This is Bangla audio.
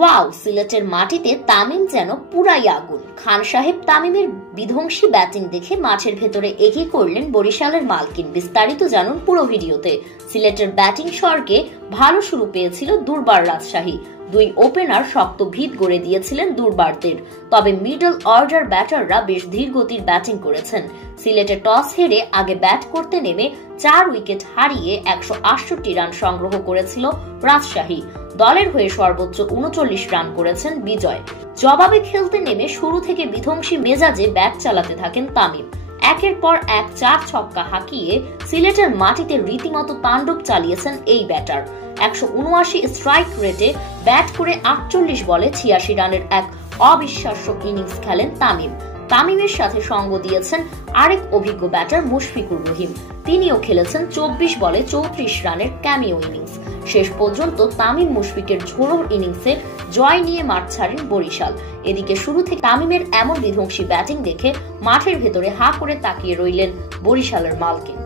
ওয়াও, সিলেটের মাটিতে তামিম যেন পুরাই আগুন। খান সাহেব তামিমের বিধ্বংসী ব্যাটিং দেখে মাঠের ভেতরে এগিয়ে করলেন বরিশালের মালকিন। বিস্তারিত জানুন পুরো ভিডিওতে। সিলেটের ব্যাটিং স্বর্গে ভালো শুরু পেয়েছিল দুর্বার রাজশাহী। দুই ওপেনার শক্ত ভিত গড়ে দিয়েছিলেন দুর্বারদের, তবে মিডল অর্ডার ব্যাটাররা বেশ ধীর গতির ব্যাটিং করেছেন। সিলেটে টস হেরে আগে ব্যাট করতে নেমে 4 উইকেট হারিয়ে 168 রান সংগ্রহ করেছিল রাজশাহী। দলের হয়ে সর্বোচ্চ 39 রান করেছেন বিজয়। জবাবে খেলতে নেমে শুরু থেকে বিধ্বংসী মেজাজে ব্যাট চালাতে থাকেন তামিম। একের পর এক 4 ছক্কা হাঁকিয়ে সিলেটের মাটিতে রীতিমতো তাণ্ডব চালিয়েছেন এই ব্যাটার। 179 স্ট্রাইক রেটে ব্যাট করে 48 বলে 86 রানের এক অবিশ্বাস্য ইনিংস খেলেন তামিম। তামিমের সাথে সঙ্গ দিয়েছেন আরেক অভিজ্ঞ ব্যাটার মুশফিকুর রহিম। তিনিও খেলেছেন 24 বলে 34 রানের ক্যামিও ইনিংস। শেষ পর্যন্ত তামিম মুশফিকের ঝোড়ো ইনিংসে জয় নিয়ে মাঠ ছাড়েন বরিশাল। এদিকে শুরু থেকে তামিমের এমন বিধ্বংসী ব্যাটিং দেখে মাঠের ভেতরে হা করে তাকিয়ে রইলেন বরিশালের মালকিন।